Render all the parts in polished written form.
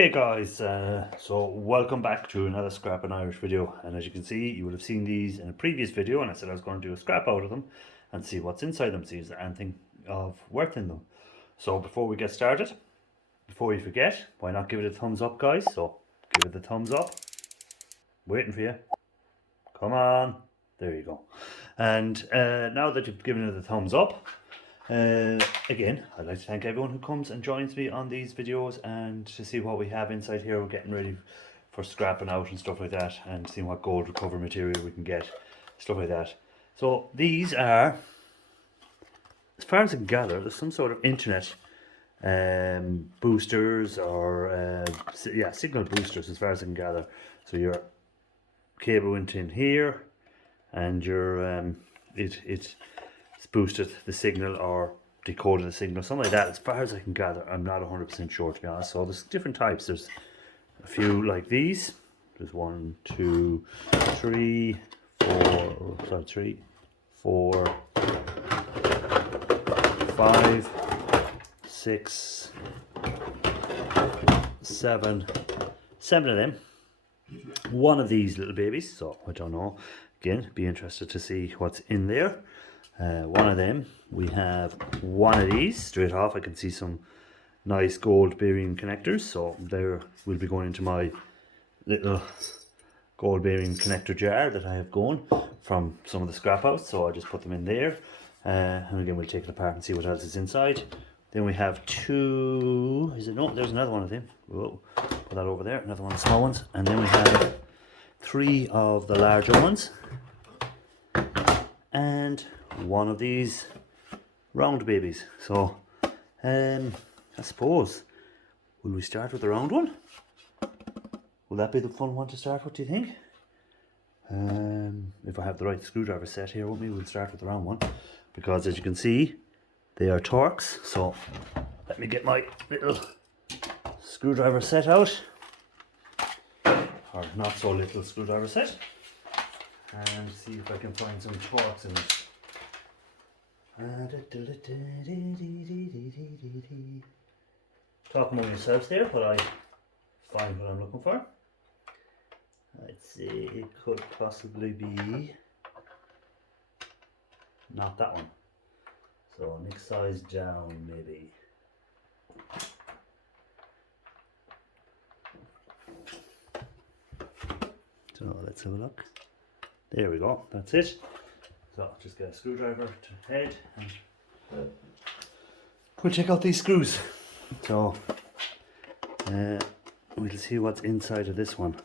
Okay guys, so welcome back to another Scrap and Irish video, and as you can see you would have seen these in a previous video and I said I was going to do a scrap out of them and see what's inside them, see is there anything of worth in them. So before we get started, before you forget, why not give it a thumbs up guys? So give it the thumbs up, waiting for you, come on, there you go. And now that you've given it a thumbs up, again, I'd like to thank everyone who comes and joins me on these videos and to see what we have inside here. We're getting ready for scrapping out and stuff like that, and seeing what gold recovery material we can get, stuff like that. So these are, as far as I can gather, there's some sort of internet boosters or yeah, signal boosters as far as I can gather. So your cable went in here and your it's boosted the signal or decoded the signal, something like that, as far as I can gather. I'm not 100% sure, to be honest. So there's different types. There's a few like these. There's 1, 2, 3, 4, sorry, 3, 4, 5, 6, 7 of them. One of these little babies, so I don't know. Again, be interested to see what's in there. One of them, we have one of these. Straight off I can see some nice gold bearing connectors, so there will be going into my little gold bearing connector jar that I have going from some of the scrap outs. So I just put them in there, and again we'll take it apart and see what else is inside. Then we have two, is it, no, there's another one of them. Whoa, put that over there, another one of the small ones. And then we have 3 of the larger ones and one of these round babies. So I suppose, will we start with the round one? Will that be the fun one to start with, do you think? If I have the right screwdriver set here with me, we'll start with the round one, because as you can see they are Torx. So let me get my little screwdriver set out, or not so little screwdriver set, and see if I can find some Torx in it. Talk among yourselves there while I find what I'm looking for. I'd say it could possibly be not that one. So next size down maybe. So let's have a look. There we go, that's it. So just get a screwdriver to head and we'll check out these screws. So we'll see what's inside of this one,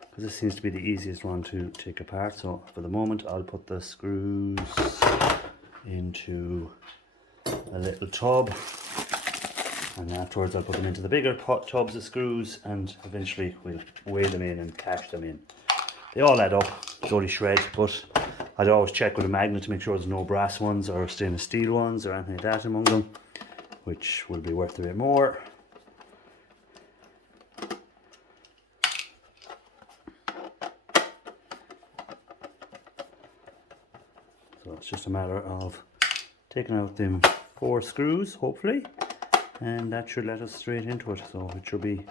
because this seems to be the easiest one to take apart. So for the moment I'll put the screws into a little tub, and afterwards I'll put them into the bigger tubs of screws, and eventually we'll weigh them in and cash them in. They all add up, it's only shreds, but I'd always check with a magnet to make sure there's no brass ones or stainless steel ones or anything like that among them, which will be worth a bit more. So it's just a matter of taking out them 4 screws, hopefully, and that should let us straight into it. So it should be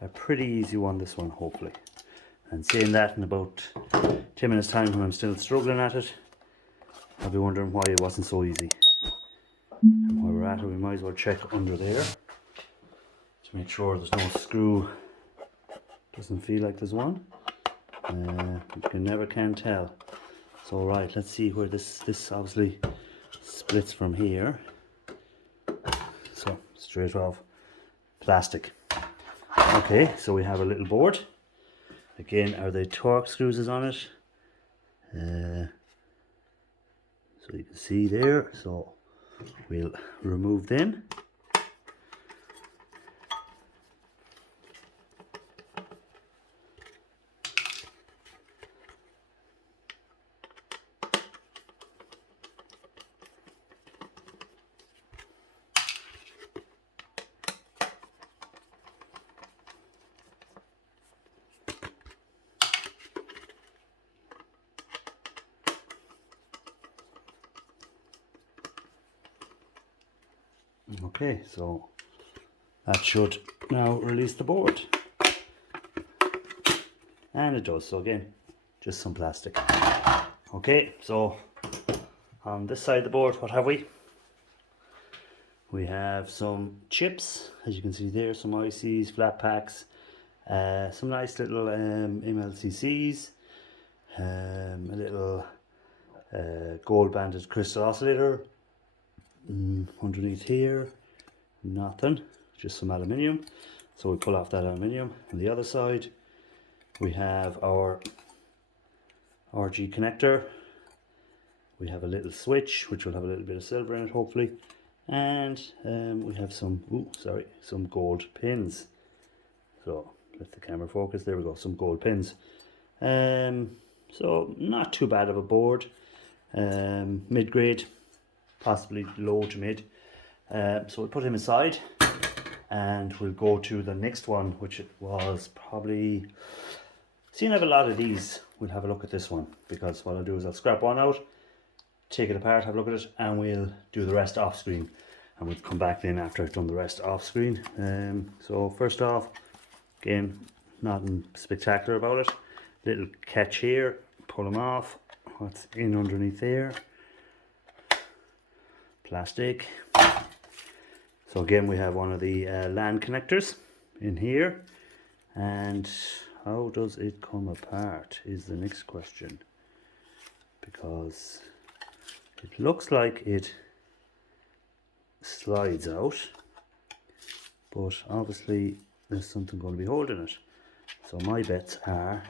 a pretty easy one, this one, hopefully. And saying that, in about 10 minutes time, when I'm still struggling at it, I'll be wondering why it wasn't so easy. And while we're at it, we might as well check under there to make sure there's no screw. Doesn't feel like there's one. You never can tell. So right, let's see where this obviously splits from here. So straight off plastic. Okay, so we have a little board. Again, are they Torx screws on it? So you can see there. So we'll remove them. Okay, so That should now release the board. And it does. So again, just some plastic. Okay, so on this side of the board, what have we? We have some chips, as you can see there, some ICs, flat packs, some nice little MLCCs, a little gold banded crystal oscillator. Underneath here, nothing, just some aluminium. So we pull off that aluminium. On the other side, we have our RG connector. We have a little switch, which will have a little bit of silver in it, hopefully. And we have some gold pins. So let the camera focus. There we go, some gold pins. So not too bad of a board. Mid-grade, possibly low to mid. So we'll put him aside, and we'll go to the next one, which it was probably. Seeing I have a lot of these, we'll have a look at this one, because what I'll do is I'll scrap one out, take it apart, have a look at it, and we'll do the rest off screen, and we'll come back then after I've done the rest off screen. So first off, again, nothing spectacular about it. Little catch here, pull them off. What's in underneath there? Plastic. So again, we have one of the LAN connectors in here, and how does it come apart is the next question, because it looks like it slides out, but obviously there's something going to be holding it. So my bets are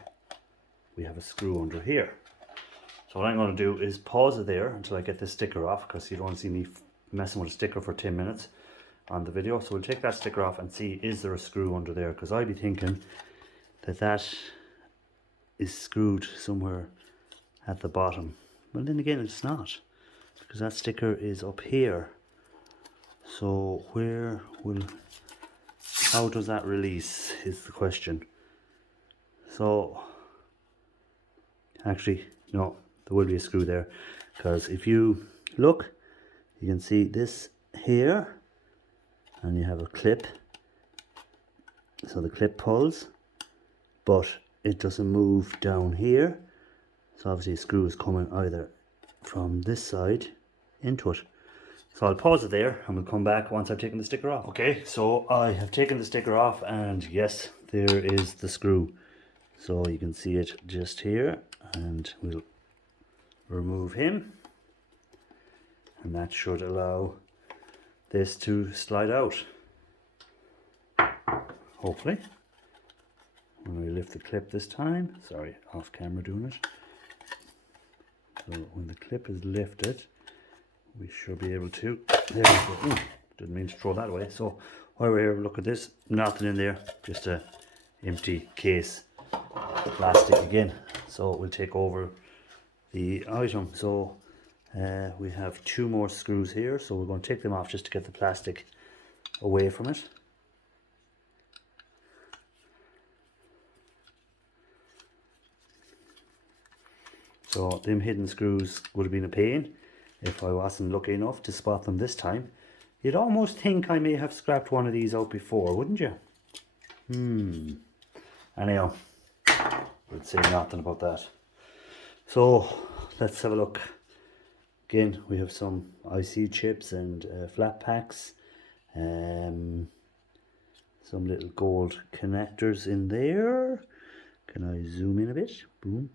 we have a screw under here. So what I'm going to do is pause it there until I get this sticker off, because you don't want to see me messing with a sticker for 10 minutes on the video. So we'll take that sticker off and see, is there a screw under there, because I'd be thinking that is screwed somewhere at the bottom. Well, then again, it's not, because that sticker is up here. So how does that release is the question. So actually, no, there will be a screw there, because if you look, you can see this here, and you have a clip. So the clip pulls, but it doesn't move down here. So obviously a screw is coming either from this side into it. So I'll pause it there, and we'll come back once I've taken the sticker off. Okay, so I have taken the sticker off, and yes, there is the screw. So you can see it just here, and we'll remove him, and that should allow this to slide out, hopefully. When we lift the clip this time, sorry, off camera doing it. So when the clip is lifted, we should be able to, there we go. Ooh, didn't mean to throw that away. So while we're here, look at this, nothing in there, just a empty case, plastic again. So we'll take over the item. So we have two more screws here, so we're going to take them off just to get the plastic away from it. So them hidden screws would have been a pain if I wasn't lucky enough to spot them this time. You'd almost think I may have scrapped one of these out before, wouldn't you? Anyhow, we'd say nothing about that. So let's have a look. Again, we have some IC chips and flat packs. Some little gold connectors in there. Can I zoom in a bit? Boom.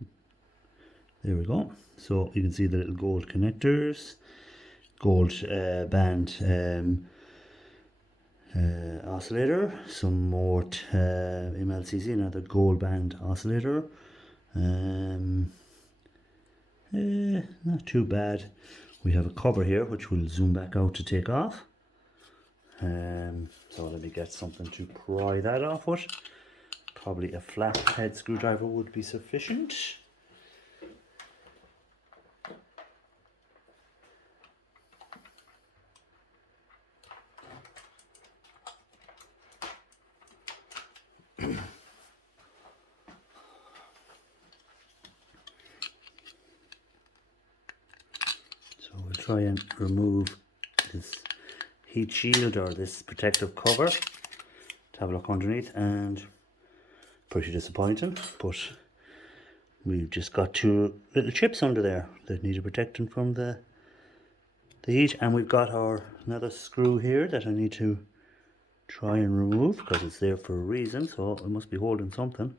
There we go. So you can see the little gold connectors, gold band oscillator, some more MLCC, another gold band oscillator. Not too bad. We have a cover here which we'll zoom back out to take off. So let me get something to pry that off with. Probably a flat head screwdriver would be sufficient. So we'll try and remove this heat shield or this protective cover to have a look underneath, and pretty disappointing, but we've just got two little chips under there that need protecting from the heat, and we've got our another screw here that I need to try and remove because it's there for a reason, so it must be holding something.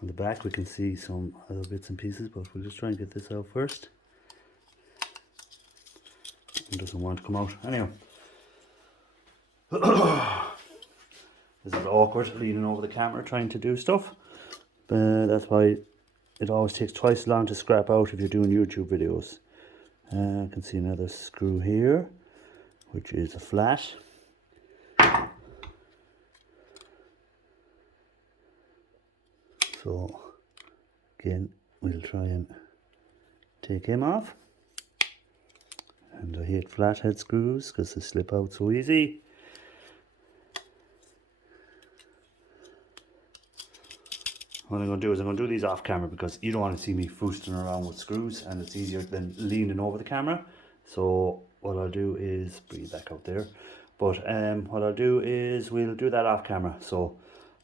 On the back we can see some other bits and pieces, but we'll just try and get this out first. It doesn't want to come out. Anyway. This is awkward, leaning over the camera trying to do stuff. But that's why it always takes twice as long to scrap out if you're doing YouTube videos. I can see another screw here, which is a flat. So again, we'll try and take him off. And I hate flathead screws because they slip out so easy. What I'm going to do is I'm going to do these off camera because you don't want to see me foosting around with screws, and it's easier than leaning over the camera. So what I'll do is bring it back out there. But what I'll do is we'll do that off camera. So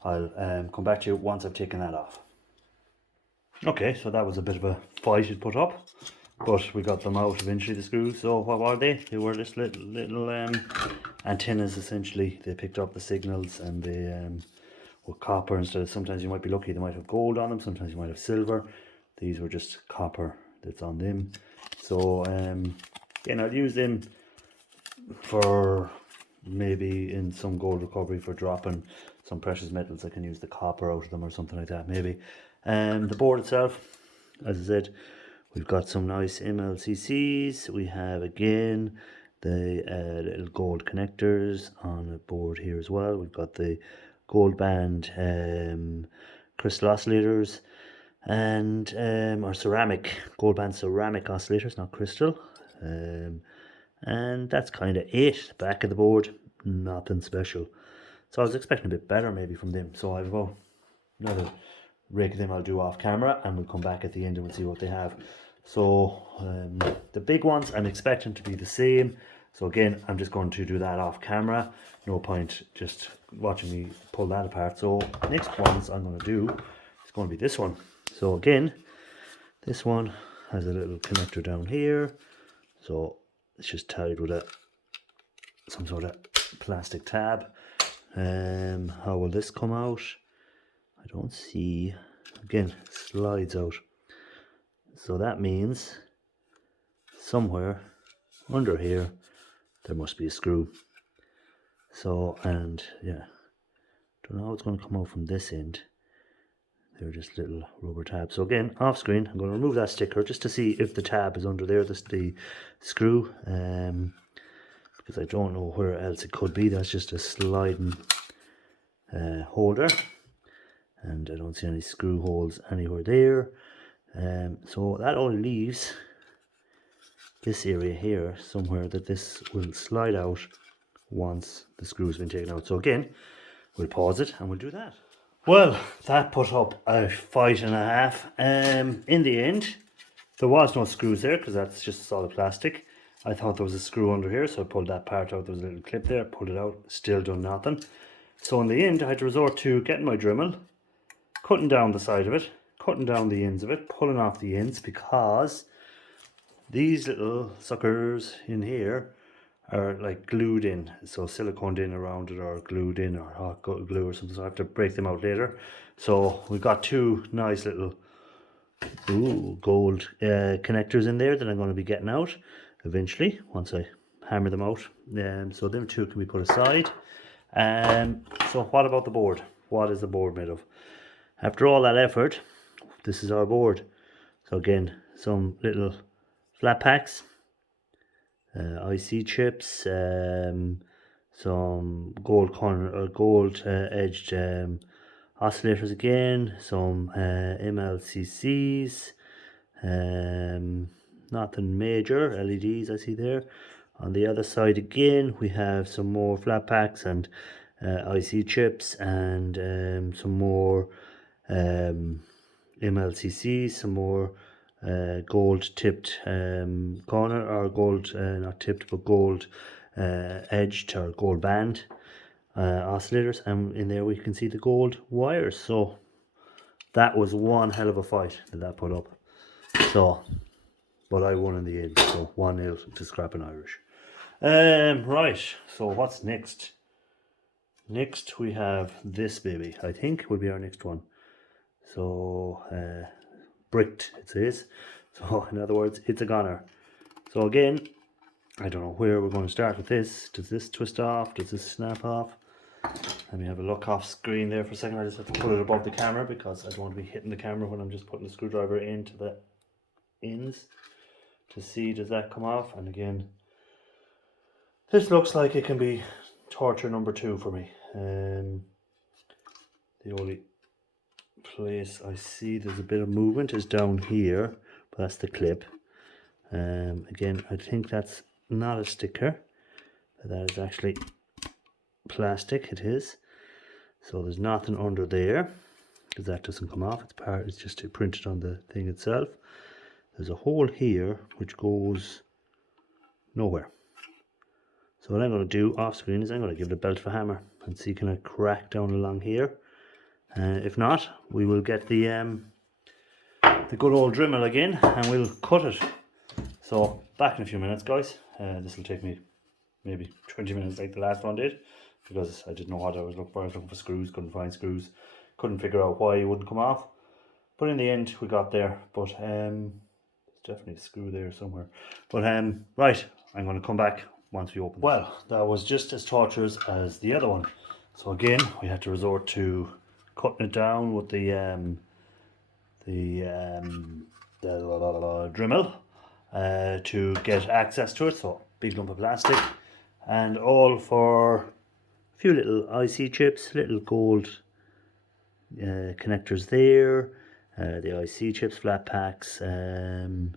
I'll come back to you once I've taken that off. Okay, so that was a bit of a fight to put up, but we got them out eventually, the screws. So what were they? They were just little antennas essentially. They picked up the signals, and they were copper instead of, sometimes you might be lucky they might have gold on them, sometimes you might have silver. These were just copper that's on them. So again, I'll use them for maybe in some gold recovery for dropping some precious metals. I can use the copper out of them or something like that maybe. The board itself, as I said, we've got some nice MLCCs. We have again the little gold connectors on the board here as well. We've got the gold band crystal oscillators, and or ceramic, gold band ceramic oscillators, not crystal. And that's kind of it. The back of the board, nothing special. So I was expecting a bit better maybe from them. So I've got another rig of them I'll do off camera, and we'll come back at the end and we'll see what they have. So the big ones I'm expecting to be the same. So again, I'm just going to do that off camera. No point just watching me pull that apart. So next ones I'm going to do is going to be this one. So again, this one has a little connector down here. So it's just tied with some sort of plastic tab. How will this come out? I don't see. Again, slides out. So that means somewhere under here there must be a screw. So, and yeah, don't know how it's going to come out from this end. They're just little rubber tabs. So again, off screen, I'm going to remove that sticker just to see if the tab is under there, the screw, because I don't know where else it could be. That's just a sliding holder, and I don't see any screw holes anywhere there. So that only leaves this area here somewhere that this will slide out once the screw's been taken out. So again, we'll pause it and we'll do that. Well, that put up a fight and a half. In the end, there was no screws there because that's just solid plastic. I thought there was a screw under here, so I pulled that part out. There was a little clip there, pulled it out, still done nothing. So in the end, I had to resort to getting my Dremel, cutting down the side of it, cutting down the ends of it, pulling off the ends, because these little suckers in here are like glued in, so siliconed in around it, or glued in, or hot glue or something. So I have to break them out later. So we've got two nice little gold connectors in there that I'm going to be getting out eventually once I hammer them out. So them two can be put aside. So what about the board? What is the board made of? After all that effort, this is our board. So again, some little flat packs, IC chips, some gold edged oscillators again, some MLCCs, nothing major, LEDs I see there. On the other side again, we have some more flat packs and IC chips, and some more MLCCs, some more gold tipped corner, or gold, not tipped, but gold edged or gold band oscillators, and in there we can see the gold wires. So that was one hell of a fight that put up. So, but I won in the end, so 1-0 to Scrapping Irish. Right, so what's next? Next we have this baby, I think will be our next one. So bricked it says. So in other words, it's a goner. So again, I don't know where we're going to start with this. Does this twist off? Does this snap off? Let me have a look off screen there for a second. I just have to put it above the camera because I don't want to be hitting the camera when I'm just putting the screwdriver into the ends to see does that come off. And again, this looks like it can be torture number 2 for me. The only place I see there's a bit of movement is down here, but that's the clip. Again, I think that's not a sticker, but that is actually plastic. It is. So there's nothing under there because that doesn't come off. It's just printed on the thing itself. There's a hole here which goes nowhere. So what I'm going to do off screen is I'm going to give it a belt of a hammer and see can I crack down along here. If not, we will get the good old Dremel again and we'll cut it. So back in a few minutes, guys. This will take me maybe 20 minutes like the last one did, because I didn't know what I was looking for. I was looking for screws, couldn't find screws, couldn't figure out why it wouldn't come off. But in the end, we got there. But there's definitely a screw there somewhere. But right, I'm going to come back once we open this. Well, that was just as torturous as the other one. So again, we had to resort to cutting it down with the Dremel to get access to it. So big lump of plastic, and all for a few little IC chips, little gold connectors there, the IC chips, flat packs, anything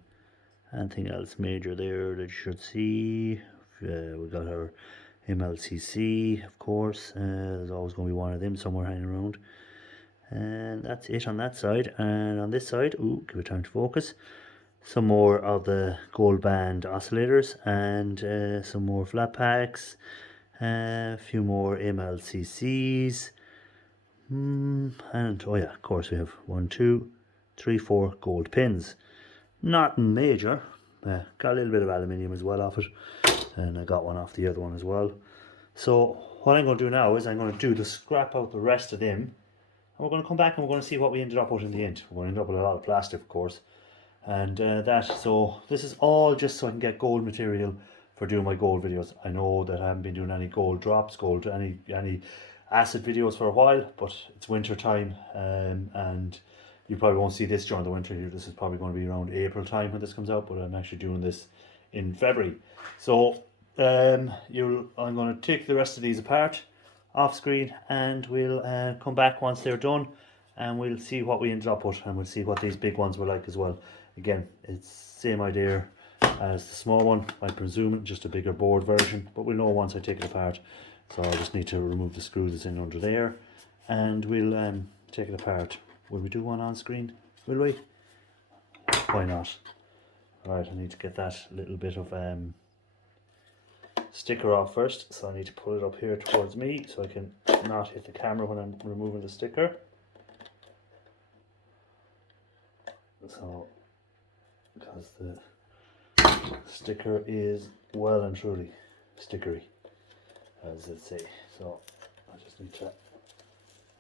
else major there that you should see. We got our MLCC, of course. There's always going to be one of them somewhere hanging around. And that's it on that side. And on this side, ooh, give it time to focus. Some more of the gold band oscillators and some more flat packs. A few more MLCCs. And oh yeah, of course we have 1, 2, 3, 4 gold pins. Nothing major. Got a little bit of aluminium as well off it, and I got one off the other one as well. So what I'm going to do now is I'm going to scrap out the rest of them, and we're going to come back and we're going to see what we ended up with in the end. We're going to end up with a lot of plastic, of course, and so this is all just so I can get gold material for doing my gold videos. I know that I haven't been doing any gold drops, any acid videos for a while, but it's winter time, and you probably won't see this during the winter. This is probably going to be around April time when this comes out, but I'm actually doing this in February. So I'm going to take the rest of these apart off screen, and we'll come back once they're done, and we'll see what we ended up with, and we'll see what these big ones were like as well. Again, it's same idea as the small one. I presume just a bigger board version, but we'll know once I take it apart. So I just need to remove the screw that's in under there, and we'll take it apart. Will we do one on screen? Will we? Why not? Right, I need to get that little bit of sticker off first. So I need to pull it up here towards me so I can not hit the camera when I'm removing the sticker. So, because the sticker is well and truly stickery, as it say. So I just need to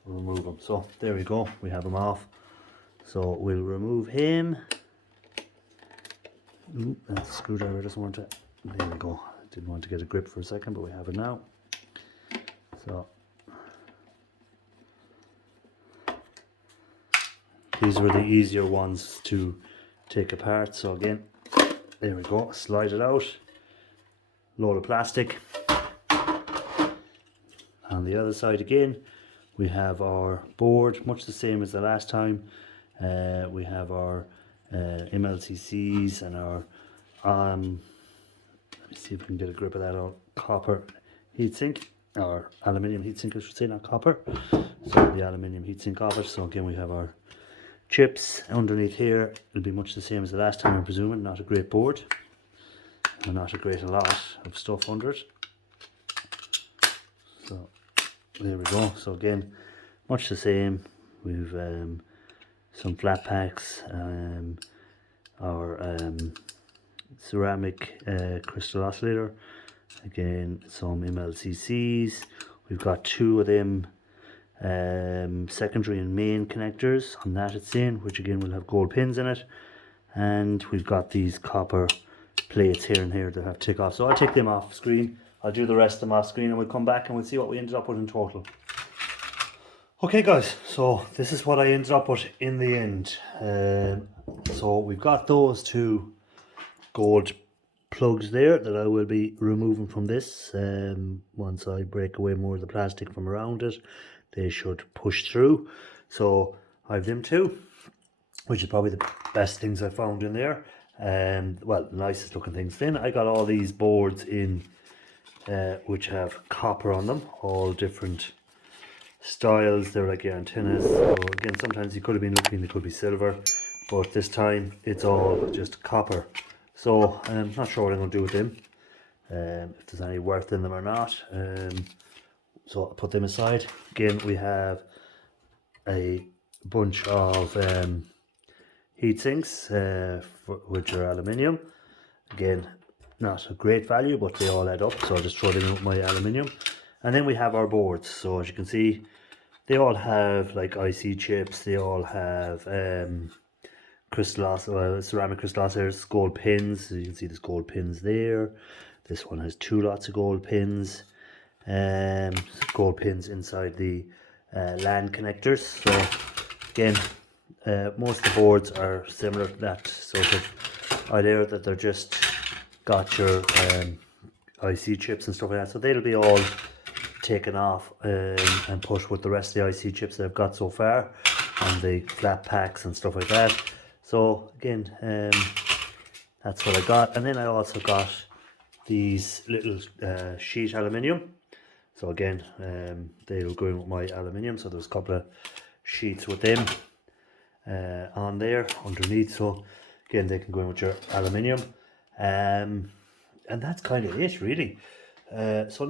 remove them. So there we go, we have him off. So we'll remove him. Ooh, that screwdriver doesn't want to. There we go. I didn't want to get a grip for a second, but we have it now. So these were the easier ones to take apart. So again, there we go, slide it out, load of plastic. On the other side again, we have our board, much the same as the last time. We have our MLCCs and our let me see if we can get a grip of that, our copper heatsink, or aluminium heatsink I should say, not copper. So the aluminium heatsink of it. So again we have our chips. Underneath here will be much the same as the last time, I'm presuming. Not a great board, and not a great lot of stuff under it. So there we go. So again, much the same. We've some flat packs, our ceramic crystal oscillator, again some MLCCs. We've got 2 of them secondary and main connectors on that it's in, which again will have gold pins in it, and we've got these copper plates here and here that have to take off. So I'll take them off screen, I'll do the rest of them off screen, and we'll come back and we'll see what we ended up with in total. Okay guys, so this is what I ended up with in the end. So we've got those 2 gold plugs there that I will be removing from this. Once I break away more of the plastic from around it, they should push through. So I have them 2, which is probably the best things I found in there. Well, the nicest looking things. Then I got all these boards in which have copper on them, all different styles. They're like your antennas. So again, sometimes you could have been looking, they could be silver, but this time it's all just copper. So I'm not sure what I'm going to do with them, if there's any worth in them or not. So I'll put them aside. Again, we have a bunch of heat sinks, which are aluminium. Again, not a great value, but they all add up, so I'll just throw them in with my aluminium. And then we have our boards. So as you can see, they all have like IC chips, they all have ceramic crystal oscillators, gold pins. So you can see there's gold pins there. This one has 2 lots of gold pins. Gold pins inside the LAN connectors. So again, most of the boards are similar to that sort of idea, that they're just got your IC chips and stuff like that. So they'll be all taken off and pushed with the rest of the IC chips that I've got so far, and the flat packs and stuff like that. So again, that's what I got. And then I also got these little sheet aluminium. So again, they'll go in with my aluminium. So there's a couple of sheets with them on there underneath. So again, they can go in with your aluminium. And that's kind of it really. So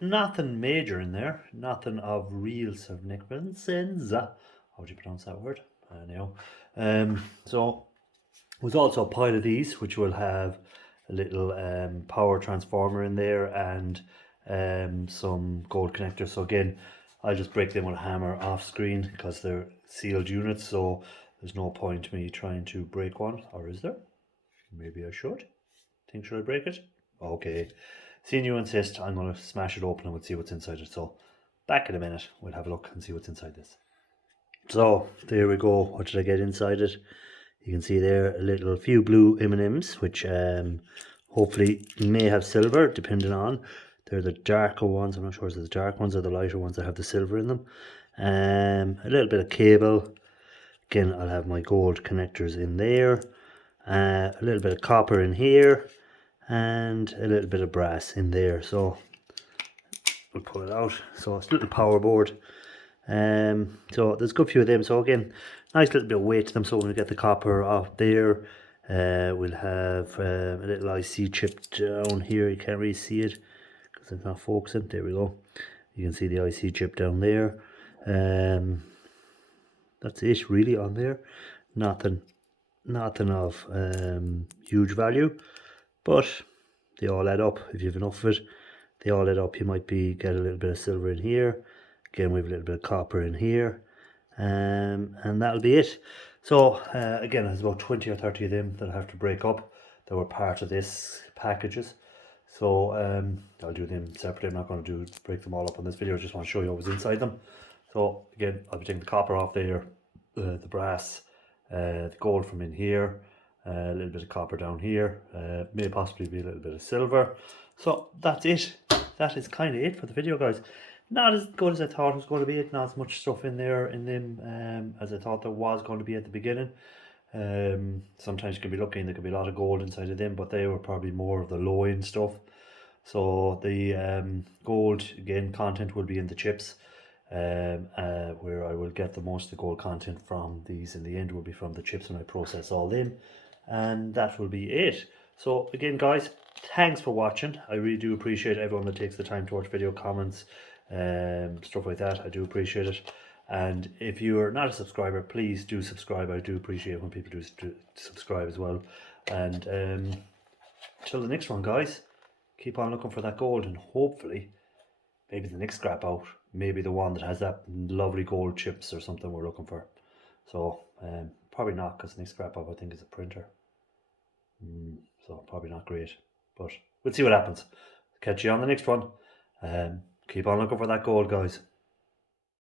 nothing major in there, nothing of real significance. How would you pronounce that word? I know. So there's also a pile of these, which will have a little power transformer in there, and some gold connectors. So again, I'll just break them with a hammer off screen because they're sealed units, so there's no point me trying to break one. Or is there? Maybe I should. Should I break it? Okay. Seeing you insist, I'm going to smash it open and we'll see what's inside it. So back in a minute, we'll have a look and see what's inside this. So there we go. What did I get inside it? You can see there a few blue M&Ms, which hopefully may have silver, depending on. They're the darker ones. I'm not sure if it's the dark ones or the lighter ones that have the silver in them. A little bit of cable. Again, I'll have my gold connectors in there. A little bit of copper in here, and a little bit of brass in there. So we'll pull it out. So it's a little power board. So there's a good few of them. So again, nice little bit of weight to them. So when we get the copper off there, we'll have a little IC chip down here. You can't really see it because it's not focusing. There we go. You can see the IC chip down there. That's it really on there. Nothing of huge value, but they all add up. If you have enough of it, they all add up. You might get a little bit of silver in here. Again, we have a little bit of copper in here, and that'll be it. So again, there's about 20 or 30 of them that I have to break up that were part of this packages. So I'll do them separately. I'm not going to break them all up on this video. I just want to show you what was inside them. So again, I'll be taking the copper off there, the brass, the gold from in here, a little bit of copper down here, may possibly be a little bit of silver. So that's it. That is kind of it for the video, guys. Not as good as I thought it was going to be. Not as much stuff in there in them as I thought there was going to be at the beginning. Sometimes you could be looking, there could be a lot of gold inside of them, but they were probably more of the low end stuff. So the gold again content will be in the chips. where I will get the most of the gold content from these. In the end will be from the chips when I process all them, and that will be it. So again guys, thanks for watching. I really do appreciate everyone that takes the time to watch video, comments, stuff like that. I do appreciate it. And if you're not a subscriber, please do subscribe. I do appreciate when people do subscribe as well. And till the next one guys, keep on looking for that gold, and hopefully maybe the next scrap out, maybe the one that has that lovely gold chips or something we're looking for. So probably not, because the next scrap out I think is a printer. So probably not great, but we'll see what happens. Catch you on the next one. Keep on looking for that gold guys.